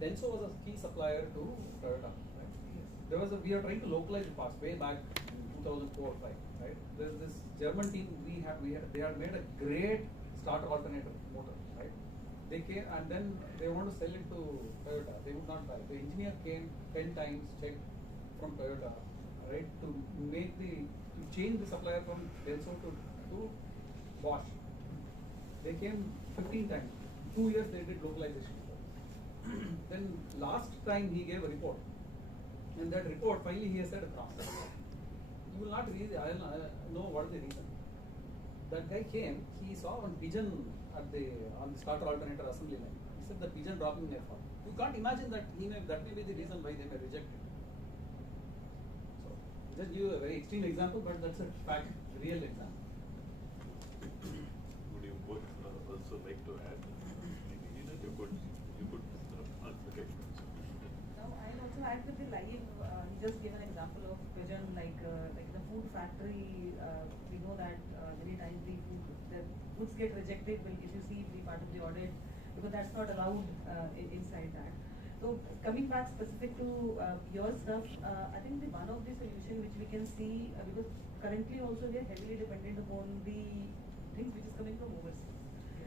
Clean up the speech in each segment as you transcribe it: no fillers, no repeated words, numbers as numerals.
Denso was a key supplier to Toyota. Right? We are trying to localize the parts way back in 2004-5. Right? There's this German team they had made a great starter alternator motor. Right? They came and then they want to sell it to Toyota. They would not buy. The engineer came 10 times, checked from Toyota, right, to change the supplier from Denso to Bosch. They came 15 times. 2 years they did localization. Then last time he gave a report. And that report finally he has said a process. You will not read it, I know what is the reason. That guy came, he saw one pigeon on the starter alternator assembly line. He said the pigeon dropping their fall. You can't imagine that that may be the reason why they may reject it. So just give a very extreme example, but that's a fact, real example. Would you both also like to add? You could okay. Now I'll also add with the live. He just gave an example of pigeon, like the food factory. We know that many times the goods get rejected. If you see the part of the audit, because that's not allowed inside that. So coming back specific to your stuff, I think one of the solution which we can see, because currently also we are heavily dependent upon the things which is coming from overseas.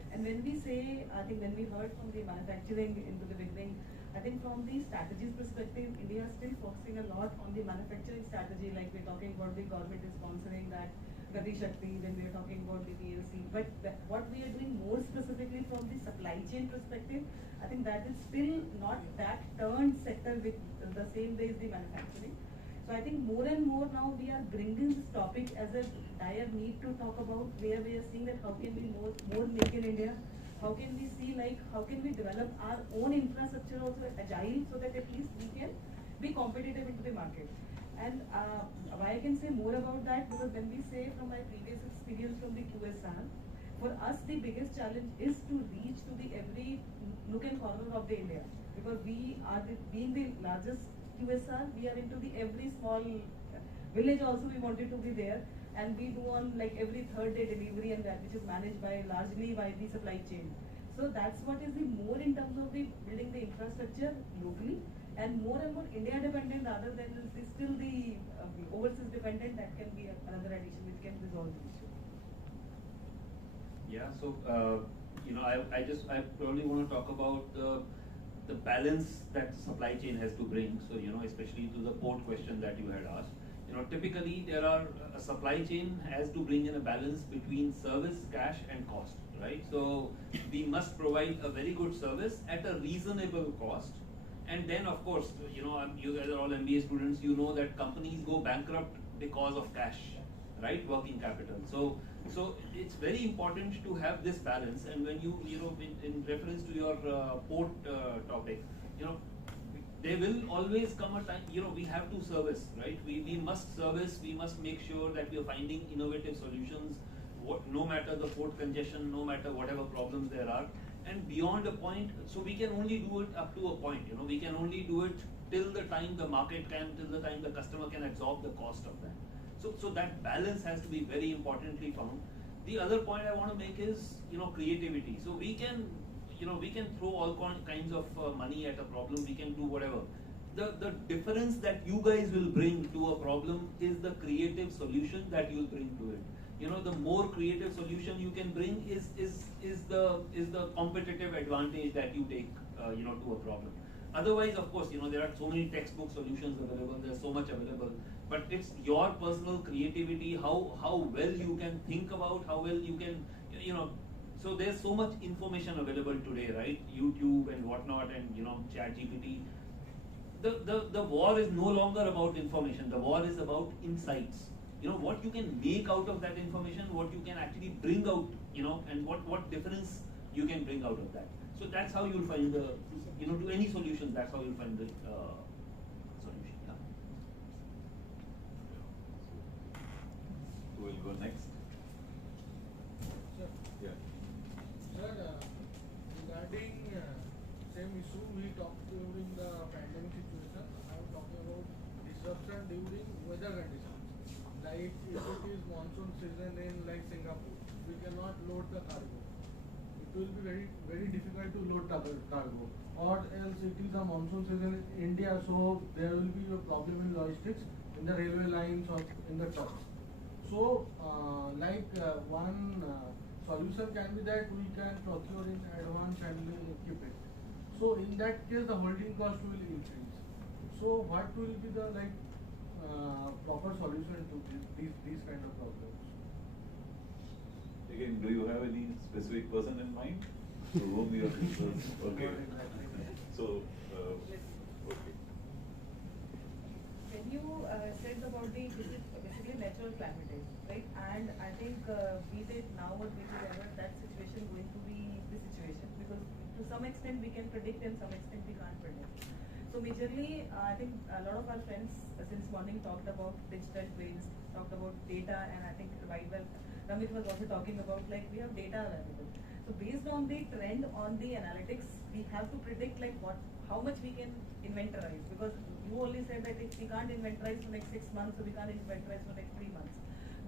And when we say, I think when we heard from the manufacturing into the beginning, I think from the strategies perspective, India is still focusing a lot on the manufacturing strategy, like we're talking about the government is sponsoring that 𝗘𝘃𝗶𝗃𝗿, then we're talking about the PLC. But what we are doing more specifically from the supply chain perspective, I think that is still not that turned sector with the same way as the manufacturing. So I think more and more now we are bringing this topic as a dire need to talk about, where we are seeing that how can we more make in India, how can we see how can we develop our own infrastructure also agile, so that at least we can be competitive into the market. And why I can say more about that, because when we say from my previous experience from the QSR, for us the biggest challenge is to reach to the every nook and corner of the India, because we are being the largest QSR, we are into the every small village also we wanted to be there, and we do on every third day delivery, and that which is managed by largely by the supply chain. So that's what is the more in terms of the building the infrastructure locally, and more India dependent rather than still the overseas dependent. That can be another addition which can resolve the issue. Yeah, so I probably want to talk about the balance that supply chain has to bring. So especially to the port question that you had asked. Typically a supply chain has to bring in a balance between service, cash, and cost, right? So we must provide a very good service at a reasonable cost. And then, of course, you guys are all MBA students. You know that companies go bankrupt because of cash, right? Working capital. So it's very important to have this balance. And when in reference to your port topic, there will always come a time, we have to service, right? We must service, we must make sure that we are finding innovative solutions, no matter the port congestion, no matter whatever problems there are. And beyond a point, so we can only do it up to a point, we can only do it till the time the market can, till the time the customer can absorb the cost of that. So that balance has to be very importantly found. The other point I want to make is, creativity. So we can throw all kinds of money at a problem, we can do whatever. The difference that you guys will bring to a problem is the creative solution that you'll bring to it. The more creative solution you can bring is the competitive advantage that you take, to a problem. Otherwise, of course, there are so many textbook solutions available, there's so much available, but it's your personal creativity, how well you can think about, how well you can, so there's so much information available today, right? YouTube and whatnot, and ChatGPT. The war is no longer about information. The war is about insights. What you can make out of that information, what you can actually bring out, and what difference you can bring out of that. So that's how you'll find the, to any solution, that's how you'll find the solution. Yeah. Who will go next? Sir. Yeah. Sir, regarding same issue we talked during the pandemic situation, I am talking about disruption during weather conditions. Like if it is monsoon season in Singapore, we cannot load the cargo. It will be very difficult to load cargo. Or else it is a monsoon season in India, so there will be a problem in logistics in the railway lines or in the trucks. So, one solution can be that we can procure in advance and keep it. So, in that case, the holding cost will increase. So, what will be the proper solution to these kind of problems? Again, do you have any specific person in mind to whom you are okay? So, okay. When you said about the basically natural calamity, right? And I think be it now or be it ever, that situation going to be the situation, because to some extent we can predict and some extent we can't predict. So majorly, I think a lot of our friends since morning talked about digital twins, talked about data, and I think Ramit was also talking about we have data available. So based on the trend on the analytics, we have to predict how much we can inventorize, because you only said that if we can't inventorize for next 6 months, so we can't inventorize for next 3 months.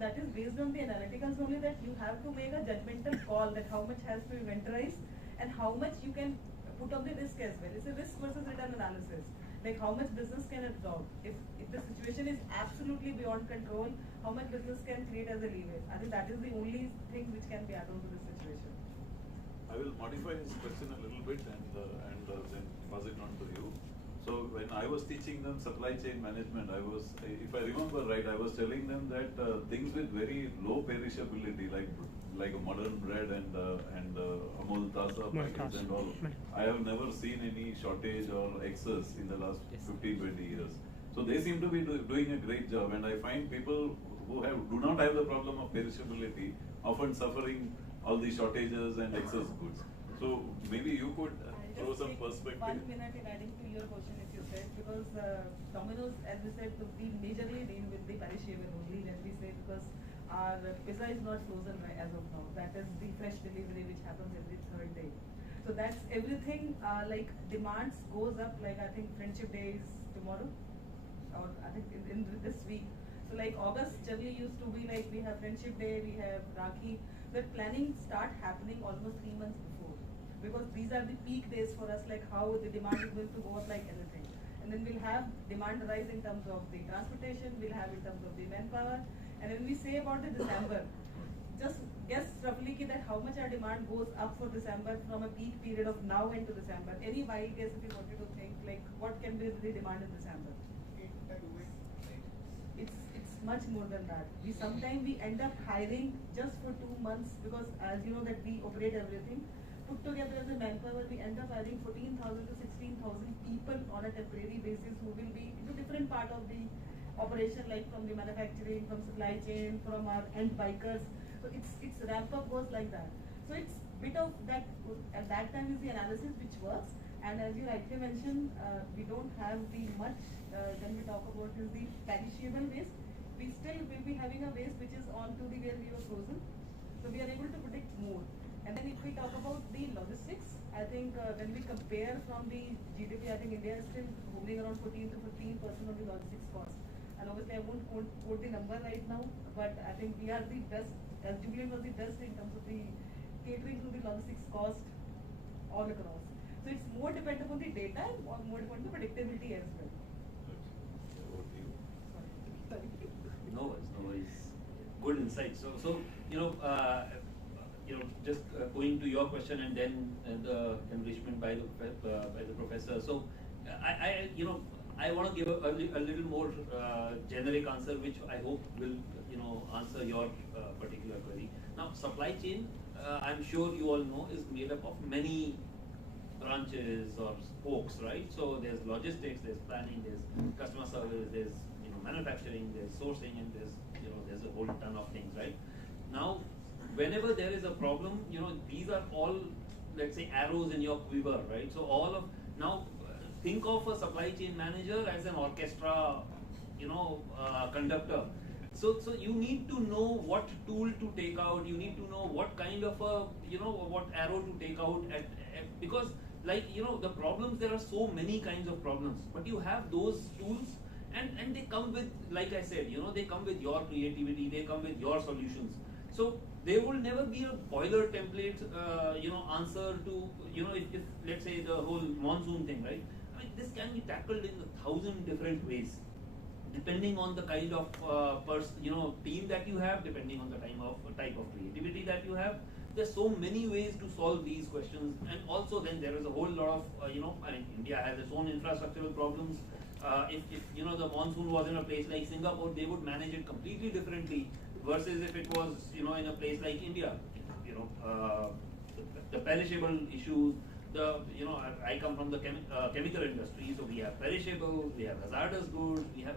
That is based on the analyticals only, that you have to make a judgmental call that how much has to inventorize and how much you can put on the risk as well. It's a risk versus return analysis. Like how much business can absorb. If the situation is absolutely beyond control, how much business can create as a leeway. I think that is the only thing which can be added on to this situation. I will modify his question a little bit and then pass it on to you. So when I was teaching them supply chain management, if I remember right, I was telling them that things with very low perishability, like a modern bread and Amul Tasa packets and all, I have never seen any shortage or excess in the last 15-20 years. So they seem to be doing a great job, and I find people who do not have the problem of perishability often suffering all the shortages and excess goods. So maybe you could throw some perspective. 1 minute in adding to your question, if you said, because Domino's, as we said, we majorly deal with the perishable only when we say, because our pizza is not frozen as of now. That is the fresh delivery which happens every 3rd day. So that's everything. Demands goes up. I think Friendship Day is tomorrow, or I think in this week. So August generally used to be we have Friendship Day, we have Rakhi. The planning start happening almost 3 months before, because these are the peak days for us. How the demand is going to go up anything. And then we'll have demand rise in terms of the transportation, we'll have in terms of the manpower. And when we say about the December, just guess roughly that how much our demand goes up for December from a peak period of now into December. Any wild guess if you wanted to think what can be the demand in December? It's much more than that. Sometimes we end up hiring just for 2 months, because as you know that we operate everything. Put together as a manpower, we end up hiring 14,000 to 16,000 people on a temporary basis who will be into different part of the operation, from the manufacturing, from supply chain, from our end bikers. So its ramp up goes like that. So it's bit of that. At that time is the analysis which works. And as you rightly mentioned, we don't have the much. When we talk about is the perishable waste, we still will be having a waste which is on to the where we were frozen. So we are able to predict more. And then if we talk about the logistics, I think when we compare from the GDP, I think India is still hovering around 14 to 15% of the logistics cost. And obviously I won't quote the number right now, but I think we are the best, as Jubilant was the best in terms of the catering to the logistics cost all across. So it's more dependent upon the data and more dependent on the predictability as well. No worries. Good insight. So just going to your question and then the enrichment by the professor. So I want to give a little more generic answer, which I hope will answer your particular query. Now, supply chain, I'm sure you all know, is made up of many branches or spokes, right? So there's logistics, there's planning, there's customer service, there's manufacturing, there's sourcing, and there's a whole ton of things, right? Now, whenever there is a problem, these are all, let's say, arrows in your quiver, right? So think of a supply chain manager as an orchestra, conductor. So you need to know what tool to take out. You need to know what kind of what arrow to take out because the problems, there are so many kinds of problems, but you have those tools and they come with, like I said, they come with your creativity, they come with your solutions. So there will never be a boiler template, answer to, if let's say the whole monsoon thing, right? I mean, this can be tackled in 1,000 different ways, depending on the kind of team that you have, depending on the type of creativity that you have. There's so many ways to solve these questions, and also then there is a whole lot of, India has its own infrastructural problems. If the monsoon was in a place like Singapore, they would manage it completely differently versus if it was, in a place like India. The perishable issues. I come from the chemical industry, so we have perishable, we have hazardous goods, we have,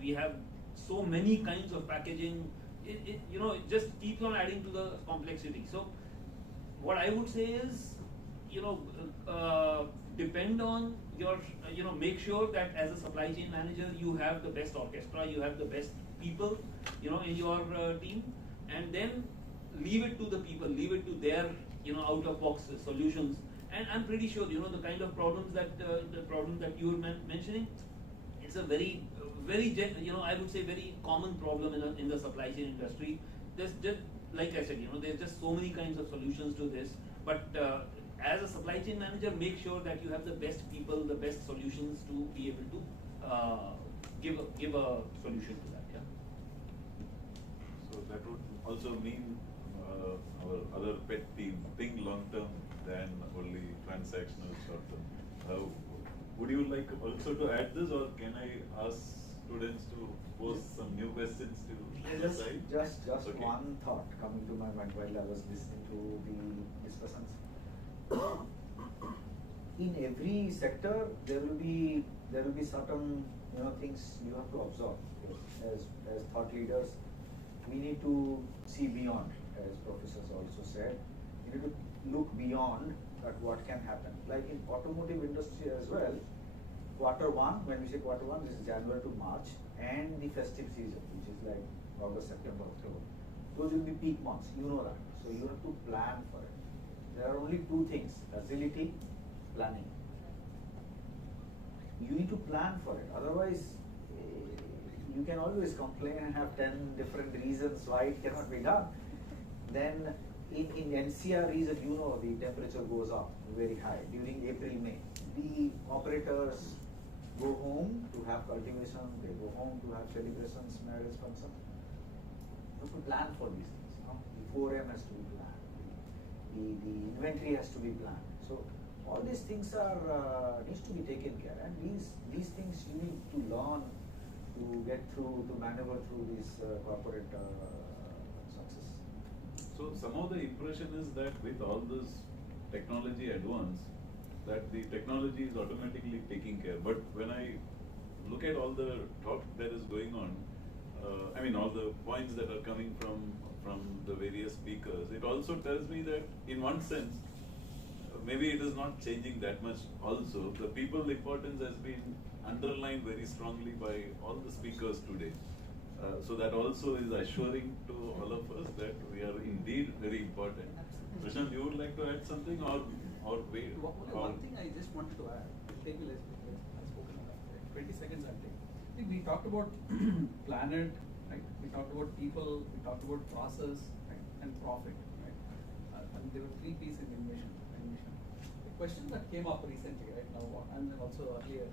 we have so many kinds of packaging. It just keeps on adding to the complexity. So what I would say is, depend on your, make sure that as a supply chain manager, you have the best orchestra, you have the best people, in your team, and then leave it to the people, leave it to their, out-of-box solutions. And I'm pretty sure, the kind of problems that you were mentioning, it's a very, I would say very common problem in the supply chain industry. There's just, like I said, there's just so many kinds of solutions to this. But as a supply chain manager, make sure that you have the best people, the best solutions to be able to give a solution to that. Yeah. So that would also mean our other pet theme, think long term than only transactional short term. Would you like also to add this, or can I ask students to pose some new questions to the side? Just Okay. one thought coming to my mind while I was listening to the discussions. In every sector, there will be certain things you have to observe. As thought leaders, we need to see beyond, as professors also said. We need to look beyond at what can happen. Like in automotive industry as well, Q1, when we say Q1, this is January to March, and the festive season, which is like August, September, October. Those will be peak months, you know that. So you have to plan for it. There are only two things, agility, planning. You need to plan for it. Otherwise, you can always complain and have 10 different reasons why it cannot be done. Then in NCR region, the temperature goes up very high during April, May. The operators go home to have cultivation, they go home to have celebrations, marriage function. You have to plan for these things. The 4M has to be planned. The inventory has to be planned. So all these things are needs to be taken care, and these things you need to learn to get through, to maneuver through this corporate success. So some of the impression is that with all this technology advance, that the technology is automatically taking care. But when I look at all the talk that is going on, all the points that are coming from the various speakers, it also tells me that in one sense, maybe it is not changing that much also. The people's importance has been underlined very strongly by all the speakers today. So that also is assuring to all of us that we are indeed very important. Prashanth, you would like to add something, or wait? One thing I just wanted to add, take me less, I've spoken about 20 seconds I'll take. I think we talked about planet, right? We talked about people, we talked about process, right? And profit, right? And there were 3 P's in Envision. The question that came up recently, right now, and then also earlier,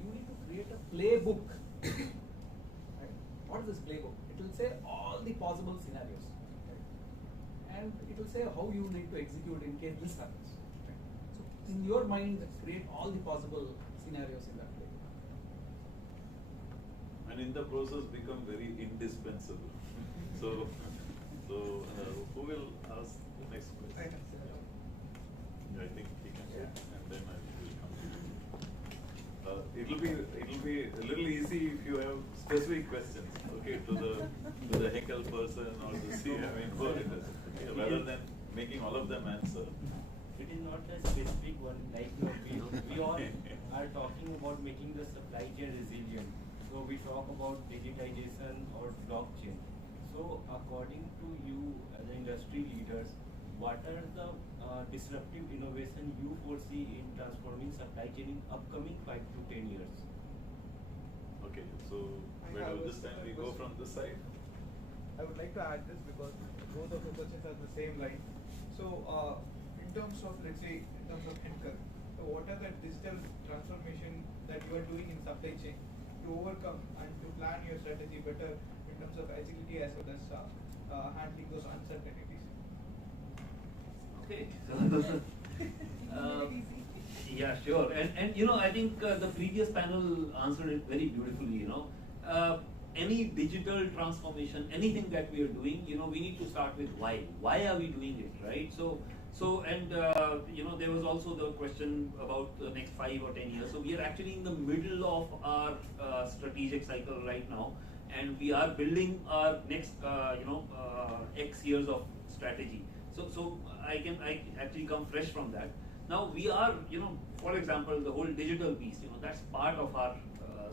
you need to create a playbook. Right? What is this playbook? It will say all the possible scenarios. And it will say how you need to execute in case this happens. Right? So in your mind, create all the possible scenarios in that playbook. And in the process become very indispensable. So who will ask the next question? I think he can start, and then I will come to you. It'll be a little easy if you have specific questions, okay, to the Heckle person or the rather than making all of them answer. It is not a specific one, like we all are talking about making the supply chain resilient. So we talk about digitization or blockchain. So according to you as industry leaders, what are the disruptive innovation you foresee in transforming supply chain in upcoming 5 to 10 years? Okay, so this time we go from this side. I would like to add this because both of the questions are the same line. So, in terms of, let's say, in terms of Henkel, so what are the digital transformation that you are doing in supply chain to overcome and to plan your strategy better in terms of agility as well as handling those uncertainties? Okay. Yeah, sure. And you know, I think the previous panel answered it very beautifully. You know, any digital transformation, anything that we are doing, you know, we need to start with why. Why are we doing it, right? And you know, there was also the question about the next 5 or 10 years. So we are actually in the middle of our strategic cycle right now, and we are building our next, X years of strategy. So I actually come fresh from that. Now we are, you know, for example, the whole digital piece, you know, that's part of our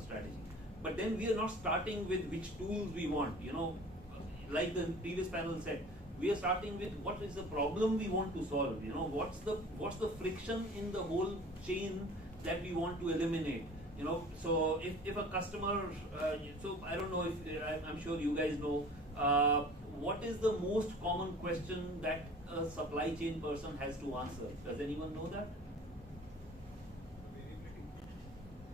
strategy. But then we are not starting with which tools we want, you know, like the previous panel said, we are starting with what is the problem we want to solve, you know, what's the friction in the whole chain that we want to eliminate, you know. So if a customer, so I don't know if, I'm sure you guys know, what is the most common question that a supply chain person has to answer? Does anyone know that?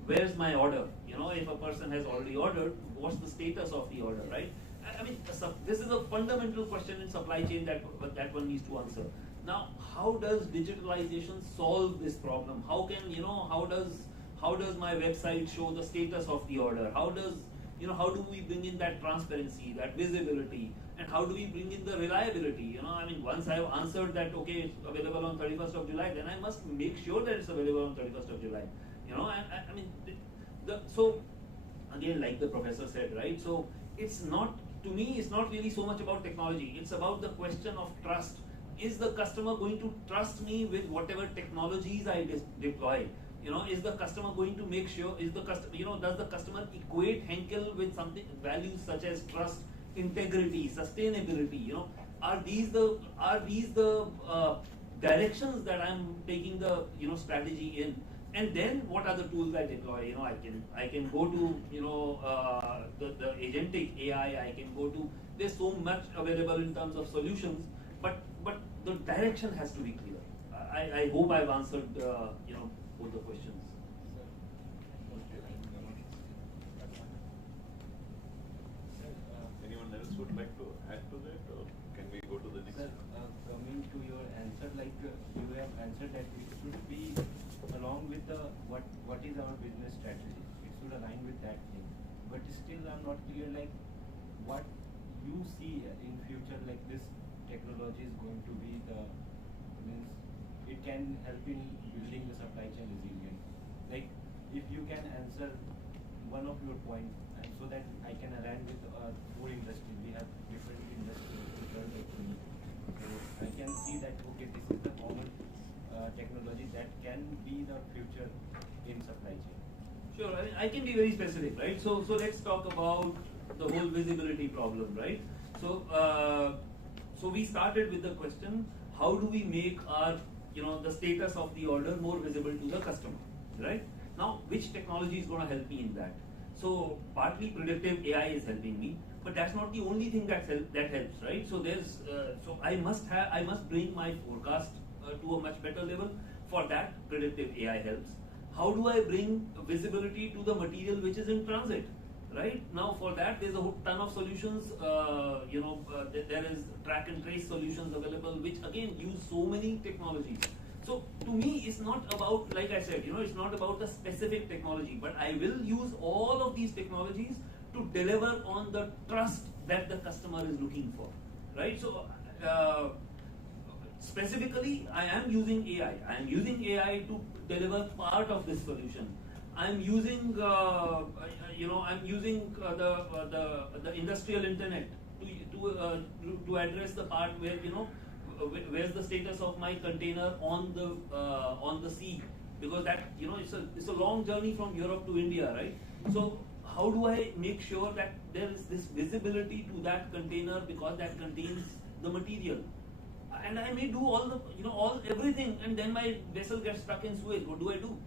Where's my order? You know, if a person has already ordered, what's the status of the order, right? I mean, this is a fundamental question in supply chain that one needs to answer. Now, how does digitalization solve this problem? How can, you know, how does my website show the status of the order? How does, you know, how do we bring in that transparency, that visibility, and how do we bring in the reliability? You know, I mean, once I have answered that, okay, it's available on 31st of July, then I must make sure that it's available on 31st of July. You know, and I mean, so again, like the professor said, right? So it's not, to me, it's not really so much about technology. It's about the question of trust. Is the customer going to trust me with whatever technologies I deploy? You know, is the customer going to make sure, is the customer, you know, does the customer equate Henkel with something, values such as trust, integrity, sustainability? You know, are these the directions that I'm taking the, you know, strategy in? And then what are the tools I deploy? You know, I can go to, you know, the agentic AI. I can go to, there's so much available in terms of solutions, but the direction has to be clear. I hope I've answered, you know, both the questions. Anyone else would like to add to that, or can we go to the next? Sir, coming to your answer, like you have answered that it should be along with the what is our business strategy. It should align with that thing. But still, I'm not clear like what you see in future. Like this technology is going to be the means it can help in building the supply chain resilient. Like if you can answer one of your points, and so that I can align with food industry. We have different industries, different economy. So I can see that okay, this is the common technology that can be the future in supply chain. Sure, I can be very specific, right? So let's talk about the whole visibility problem, right? So we started with the question, how do we make our, you know, the status of the order more visible to the customer, right? Now, which technology is going to help me in that? So partly predictive AI is helping me, but that's not the only thing that helps, right? So there's, so I must bring my forecast to a much better level. For that, predictive AI helps. How do I bring visibility to the material which is in transit, right? Now for that, there's a whole ton of solutions. There is track and trace solutions available, which again use so many technologies. So to me, it's not about, like I said, you know, it's not about a specific technology, but I will use all of these technologies to deliver on the trust that the customer is looking for, right? So specifically, I am using AI. I am using AI to deliver part of this solution. I'm using, I'm using the industrial internet to address the part where, you know, where's the status of my container on the sea, because that, you know, it's a long journey from Europe to India, right? So how do I make sure that there is this visibility to that container because that contains the material? And I may do all the, you know, everything, and then my vessel gets stuck in Suez. What do I do?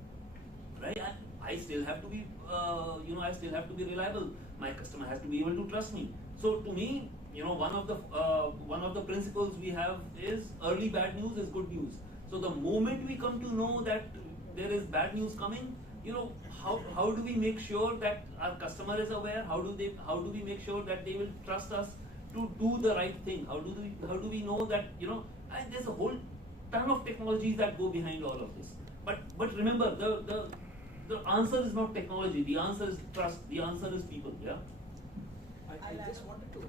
Right? I still have to be, I still have to be reliable. My customer has to be able to trust me. So to me, one of the principles we have is early bad news is good news. So the moment we come to know that there is bad news coming, how do we make sure that our customer is aware? How do we make sure that they will trust us to do the right thing? How do we know that there's a whole ton of technologies that go behind all of this. But remember, the answer is not technology. The answer is trust. The answer is people. Yeah. I just wanted to.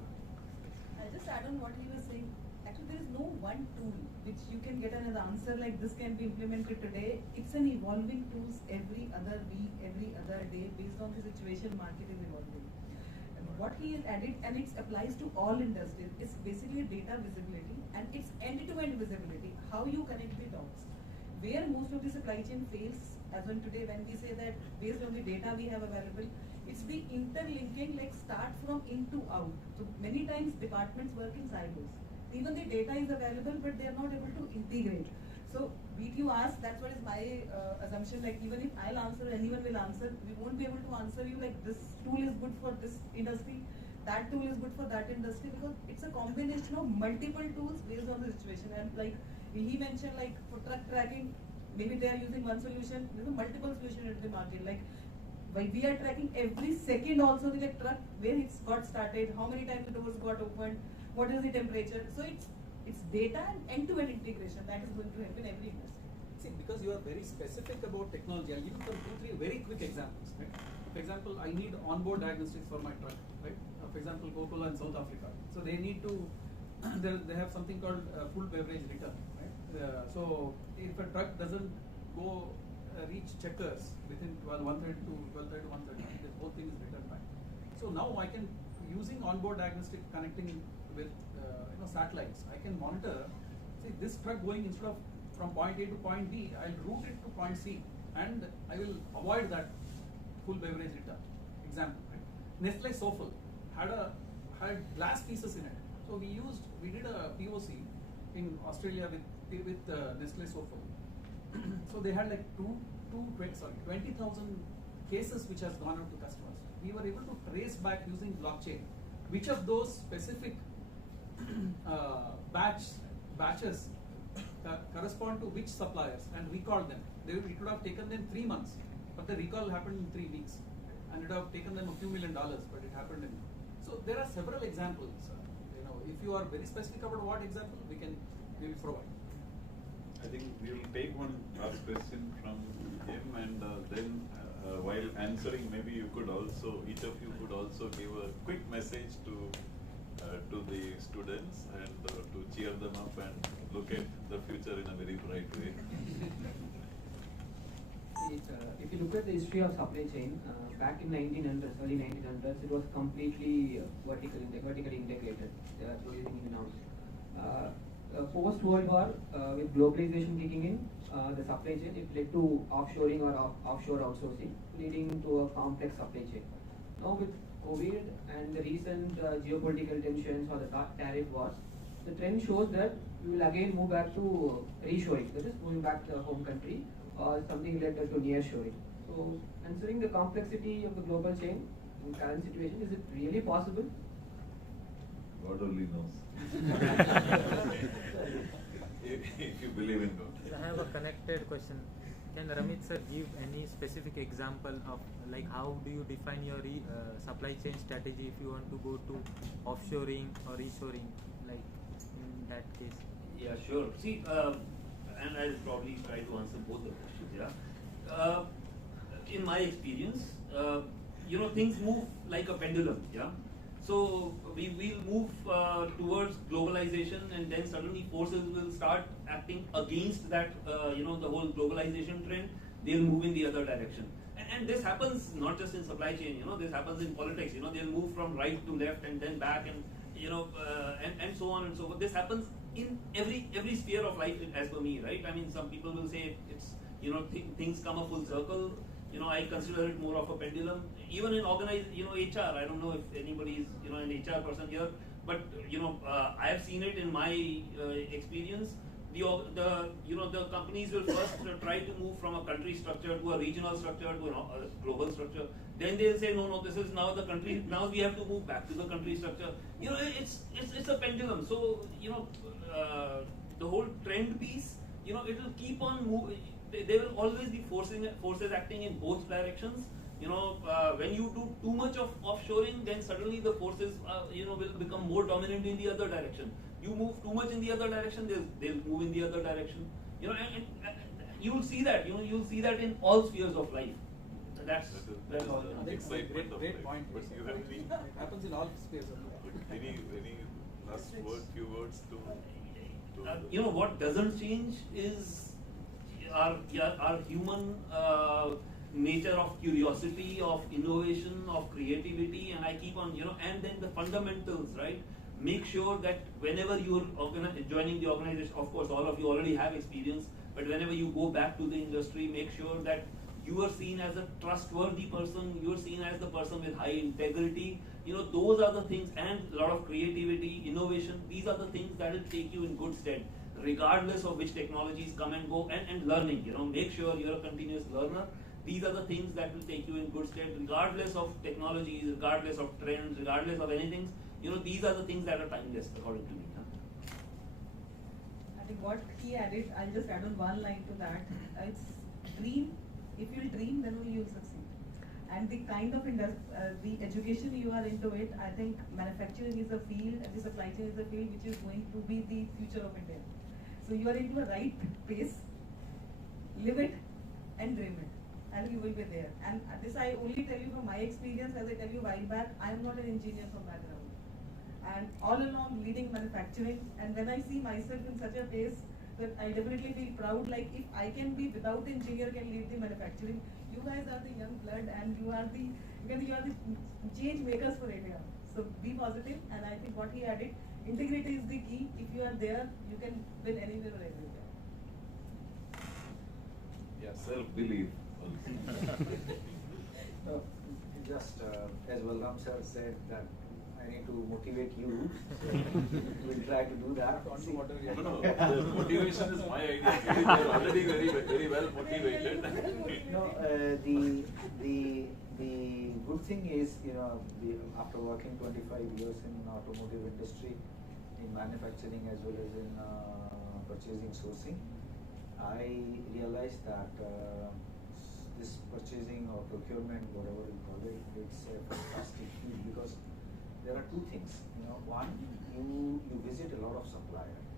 I'll just add on what he was saying. Actually, there is no one tool which you can get an answer like this can be implemented today. It's an evolving tools every other week, every other day, based on the situation market is evolving. And what he has added, and it applies to all industries, is basically data visibility and it's end-to-end visibility. How you connect the dots. Where most of the supply chain fails, as on today, when we say that based on the data we have available, it's the interlinking, like start from in to out. So many times departments work in silos. Even the data is available, but they are not able to integrate. So, you ask, that's what is my assumption, like even if I'll answer, anyone will answer, we won't be able to answer you like this tool is good for this industry, that tool is good for that industry, because it's a combination of multiple tools based on the situation. And like he mentioned, like for truck tracking, maybe they are using one solution, there's a multiple solution in the market. Like we are tracking every second also the truck, where it's got started, how many times the doors got opened, what is the temperature. So it's data and end-to-end integration that is going to help in every industry. See, because you are very specific about technology, I'll give you 2-3 very quick examples. Right? For example, I need onboard diagnostics for my truck. Right? For example, Coca-Cola in South Africa. So they need to, they have something called full beverage return. Right? So if a truck doesn't go reach checkers within 1:30 to 1:30, the whole thing is returned back. So now I can, using onboard diagnostic connecting with satellites, I can monitor, see this truck going instead of from point A to point B, I'll route it to point C and I will avoid that full beverage return. Example, right? Nestle Sofl had glass pieces in it. So we did a POC in Australia with Nestle Sofl. So they had like 20,000 cases which has gone out to customers. We were able to trace back using blockchain which of those specific batches correspond to which suppliers and recall them. It would have taken them 3 months, but the recall happened in 3 weeks, and it would have taken them a few $1 million, but it happened in. So there are several examples. If you are very specific about what example, we will provide. I think we will take one last question from him, and then while answering, maybe you could also, each of you could also give a quick message to the students and to cheer them up and look at the future in a very bright way. If you look at the history of supply chain, back in 1900s, early 1900s, it was completely vertically integrated, producing in-house. Post-World War, with globalization kicking in, the supply chain, it led to offshoring or offshore outsourcing, leading to a complex supply chain. Now with COVID and the recent geopolitical tensions or the tariff wars, the trend shows that we will again move back to reshoring, that is moving back to the home country, or something related to nearshoring. So, considering the complexity of the global chain in current situation, is it really possible? God only knows. if you believe in God. I have a connected question. Can Ramit sir give any specific example of like how do you define your supply chain strategy if you want to go to offshoring or reshoring, like in that case? Yeah, sure. See, and I'll probably try to answer both the questions. Yeah. In my experience, things move like a pendulum. Yeah. So we will move towards globalization, and then suddenly forces will start acting against that, the whole globalization trend. They'll move in the other direction. And this happens not just in supply chain, this happens in politics. They'll move from right to left and then back, and and so on and so forth. This happens in every sphere of life, as per me, right? I mean, some people will say it's, things come a full circle. I consider it more of a pendulum. Even in organized, HR, I don't know if anybody is, an HR person here, but, I have seen it in my experience the companies will first try to move from a country structure to a regional structure to a global structure. Then they'll say, no, this is now the country. Now we have to move back to the country structure. It's a pendulum. So the whole trend piece, it will keep on moving. There will always be forces acting in both directions. When you do too much of offshoring, then suddenly the forces, will become more dominant in the other direction. You move too much in the other direction, they'll move in the other direction. And you will see that. You'll see that in all spheres of life. That's all. That's a great point. But you have any, It happens in all spaces of life. any last word, few words to What doesn't change is our human nature of curiosity, of innovation, of creativity, and I keep on, and then the fundamentals, right? Make sure that whenever you're joining the organization, of course, all of you already have experience, but whenever you go back to the industry, make sure that you are seen as a trustworthy person, you are seen as the person with high integrity. Those are the things, and a lot of creativity, innovation, these are the things that will take you in good stead, regardless of which technologies come and go, and learning, make sure you're a continuous learner. These are the things that will take you in good stead, regardless of technologies, regardless of trends, regardless of anything. These are the things that are timeless, according to me. I think what he added, I'll just add on one line to that. It's dream. If you'll dream, then only you'll succeed. And the kind of the education you are into it, I think manufacturing is a field and the supply chain is a field which is going to be the future of India. So you are into a right pace, live it and dream it, and you will be there. And this I only tell you from my experience, as I tell you a while back, I am not an engineer from background. And all along leading manufacturing, and when I see myself in such a pace, that I definitely feel proud, like if I can be without engineer can lead the manufacturing, you guys are the young blood and you are the change makers for India. So be positive, and I think what he added, integrity is the key. If you are there, you can win anywhere or everywhere. Yeah, self-belief. Just as Balram sir said that I need to motivate you, so we'll try to do that. No, the motivation is my idea. They are already very well motivated. No, the good thing is, after working 25 years in automotive industry, in manufacturing as well as in purchasing sourcing, I realized that this purchasing or procurement, whatever you call it, it's a fantastic field because there are two things. One, you visit a lot of suppliers,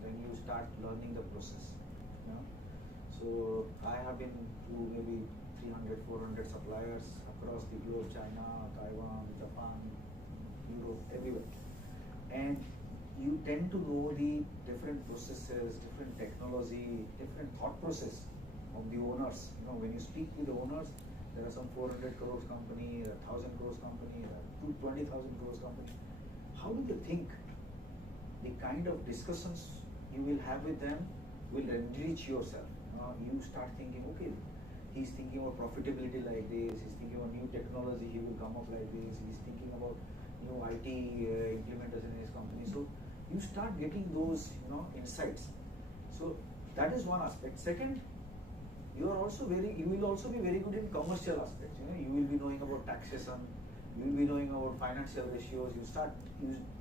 then you start learning the process. So I have been to maybe 300, 400 suppliers across the globe: China, Taiwan, Japan, Europe, everywhere. And you tend to know the different processes, different technology, different thought process of the owners. When you speak with the owners, there are some 400 crores company, 1,000 crores company, 20,000 crores company. How do they think? The kind of discussions you will have with them will enrich yourself. You start thinking, okay, he's thinking about profitability like this, he's thinking about new technology, he will come up like this, he's thinking about new IT implementers in his company. So you start getting those insights. So that is one aspect. Second, you will also be very good in commercial aspects. You will be knowing about taxation, you will be knowing about financial ratios. You start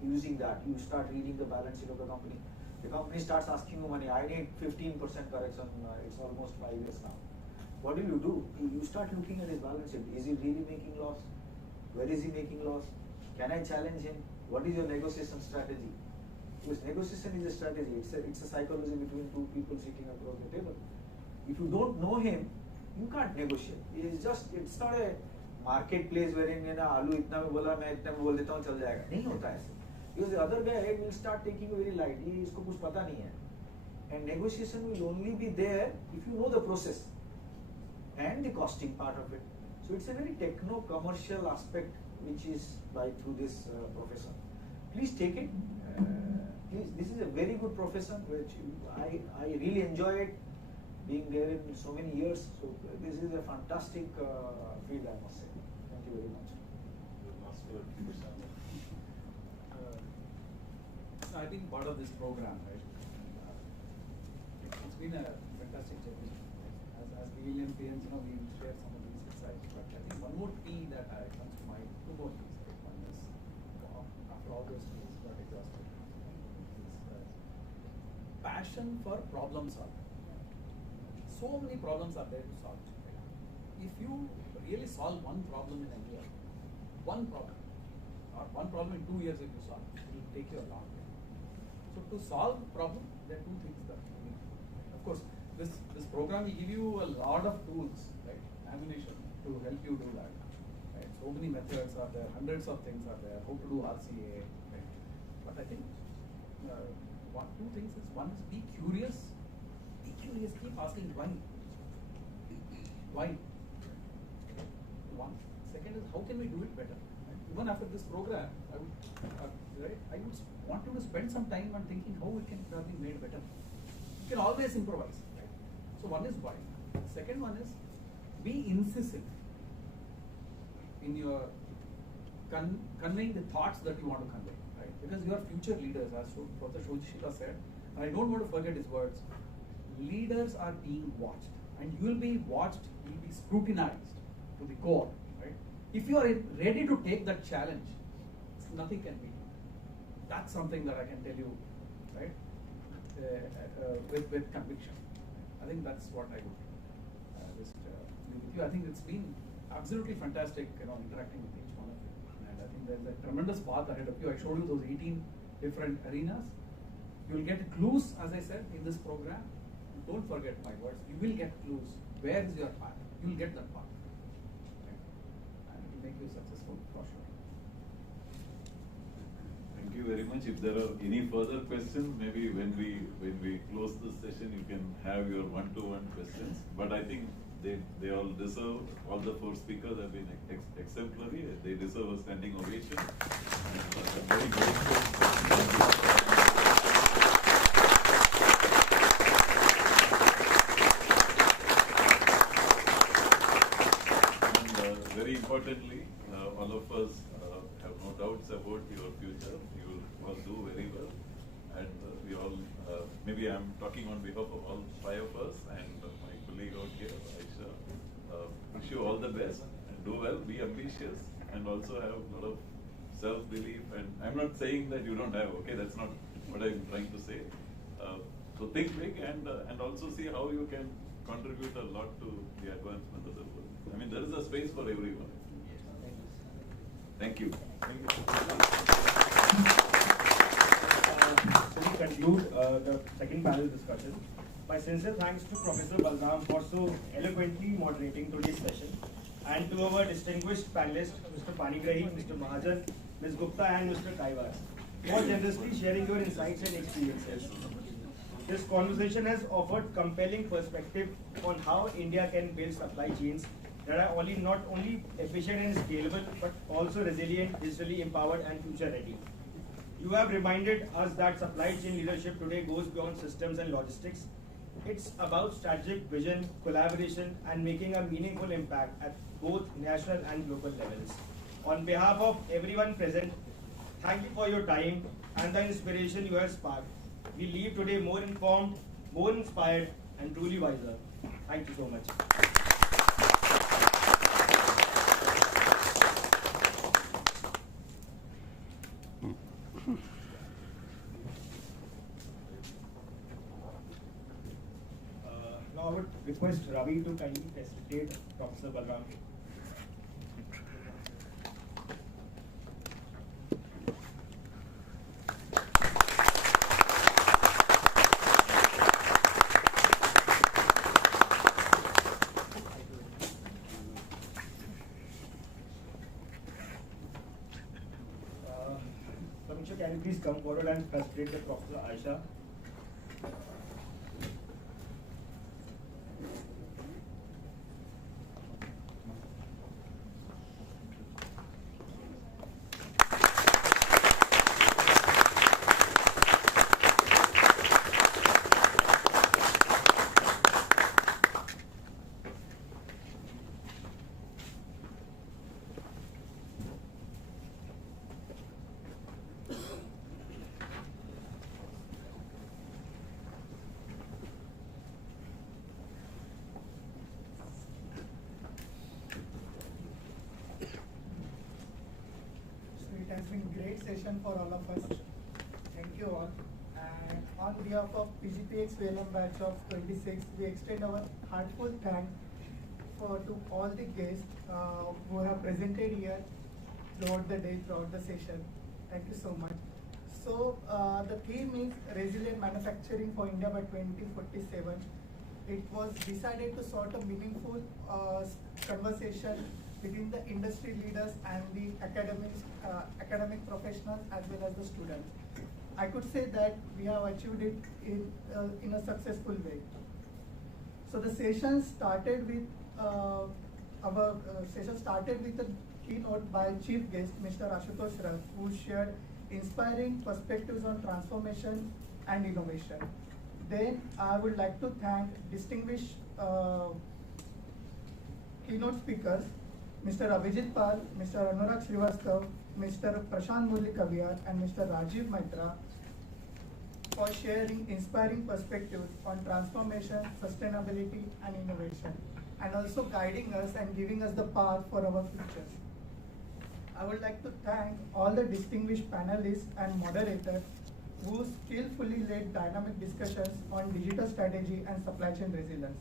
using that. You start reading the balance sheet of the company. The company starts asking you money. I need 15% correction. It's almost 5 years now. What do? You start looking at his balance sheet. Is he really making loss? Where is he making loss? Can I challenge him? What is your negotiation strategy? Because negotiation is a strategy. It's a psychology between two people sitting across the table. If you don't know him, you can't negotiate. It's not a marketplace wherein आलू इतना में बोला मैं इतना में बोल देता हूँ चल जाएगा. नहीं होता ऐसे. Because the other guy will start taking very lightly. इसको कुछ पता नहीं है. And negotiation will only be there if you know the process and the costing part of it. So it's a very techno-commercial aspect which is through this profession. Please take it. Please, this is a very good profession which I really enjoy it. Being there in so many years, so this is a fantastic field, I must say. Thank you very much. I think part of this program, right? It's been a fantastic journey. As VLMPians, we share some of these insights. But I think one more P that comes to mind, two more P's. One is, after all those P's got exhausted, is passion for problem solving. So many problems are there to solve. If you really solve one problem in a year, one problem, or one problem in 2 years if you solve, it will take you a long time. So to solve problem, there are two things that you need. Of course, this program will give you a lot of tools, right, ammunition to help you do that. Right? So many methods are there, hundreds of things are there, how to do RCA. Right? But I think two things is, one is be curious, keep asking why. Why? One. Second is how can we do it better? Right? Even after this program, I would want you to spend some time on thinking how it can be made better. You can always improvise. Right? So one is why. Second one is be incisive in your conveying the thoughts that you want to convey. Right? Because you are future leaders, as Professor 𝗘𝗃𝗃𝗃 said, and I don't want to forget his words. Leaders are being watched, and you will be watched, you will be scrutinized to the core. Right? If you are ready to take that challenge, nothing can beat you. That's something that I can tell you, right? With conviction. I think that's what I would just leave with you. I think it's been absolutely fantastic, interacting with each one of you. And I think there's a tremendous path ahead of you. I showed you those 18 different arenas. You will get clues, as I said, in this program. Don't forget my words. You will get clues. Where is your path? You will get that path. Right? And it will make you successful for sure. Thank you very much. If there are any further questions, maybe when we close this session, you can have your one-to-one questions. But I think they all deserve. All the 4 speakers have been exemplary. They deserve a standing ovation. I'm very grateful. Very importantly, all of us have no doubts about your future. You will all do very well, and we all, maybe I'm talking on behalf of all 5 of us and my colleague out here, Aisha. Wish you all the best and do well, be ambitious, and also have a lot of self-belief. And I'm not saying that you don't have, okay, that's not what I'm trying to say. So think big and also see how you can contribute a lot to the advancement of the world. I mean, there is a space for everyone. Thank you. Thank you. So we conclude the second panel discussion. My sincere thanks to Professor Balram for so eloquently moderating today's session, and to our distinguished panelists, Mr. Panigrahi, Mr. Mahajan, Ms. Gupta, and Mr. Kaiwas, for generously sharing your insights and experiences. This conversation has offered compelling perspective on how India can build supply chains that are not only efficient and scalable, but also resilient, digitally empowered, and future ready. You have reminded us that supply chain leadership today goes beyond systems and logistics. It's about strategic vision, collaboration, and making a meaningful impact at both national and global levels. On behalf of everyone present, thank you for your time and the inspiration you have sparked. We leave today more informed, more inspired, and truly wiser. Thank you so much. Now I would request Ravi to kindly facilitate Professor Balram. Can you please come forward and facilitate the Professor Aisha? great session for all of us. Thank you all. And on behalf of PGPEX-VLM batch of 26, we extend our heartfelt thanks to all the guests who have presented here throughout the day, throughout the session. Thank you so much. So the theme is resilient manufacturing for India by 2047. It was decided to sort of meaningful conversation between the industry leaders and the academic professionals as well as the students. I could say that we have achieved it in a successful way. So the session started with a keynote by chief guest Mr. Asutosh Rath, who shared inspiring perspectives on transformation and innovation. Then I would like to thank distinguished keynote speakers, Mr. Abhijit Pal, Mr. Anurag Srivastava, Mr. Prashanth and Mr. 𝗘𝗵𝗿𝗂𝗀 for sharing inspiring perspectives on transformation, sustainability and innovation, and also guiding us and giving us the path for our futures. I would like to thank all the distinguished panelists and moderators who skillfully led dynamic discussions on digital strategy and supply chain resilience,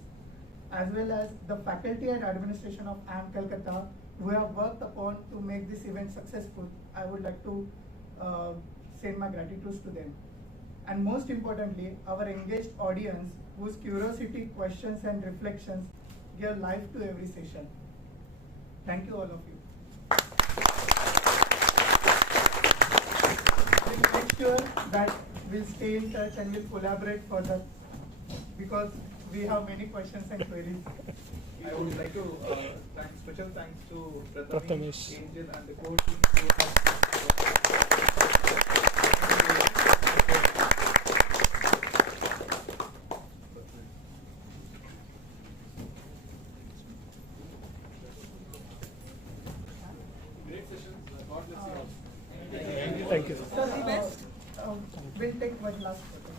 as well as the faculty and administration of IIM Calcutta who have worked upon to make this event successful. I would like to send my gratitude to them. And most importantly, our engaged audience whose curiosity, questions and reflections give life to every session. Thank you all of you. We'll make sure that we'll stay in touch and we'll collaborate further because we have many questions and queries. I would like to thank special thanks to Prathamesh, Angel and the core team who have great sessions. God bless you all. thank you. So the best, we'll take one last photo.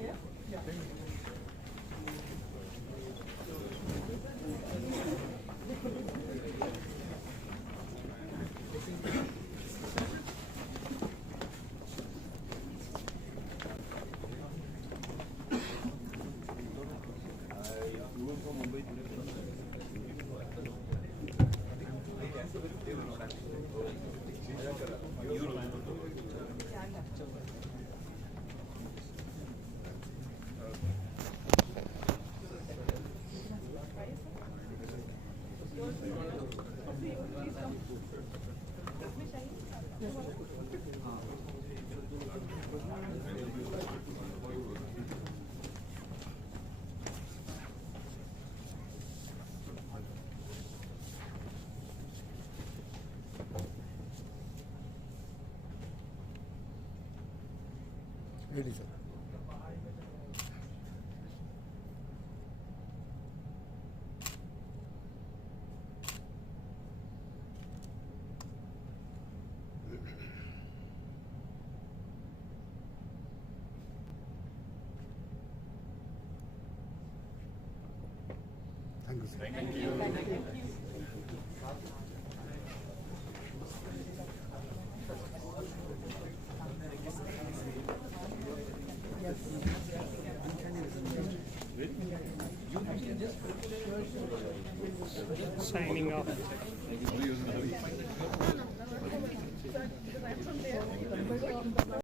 Yeah? Yeah. Ready, sir. Thank you, sir. Thank you. Signing off.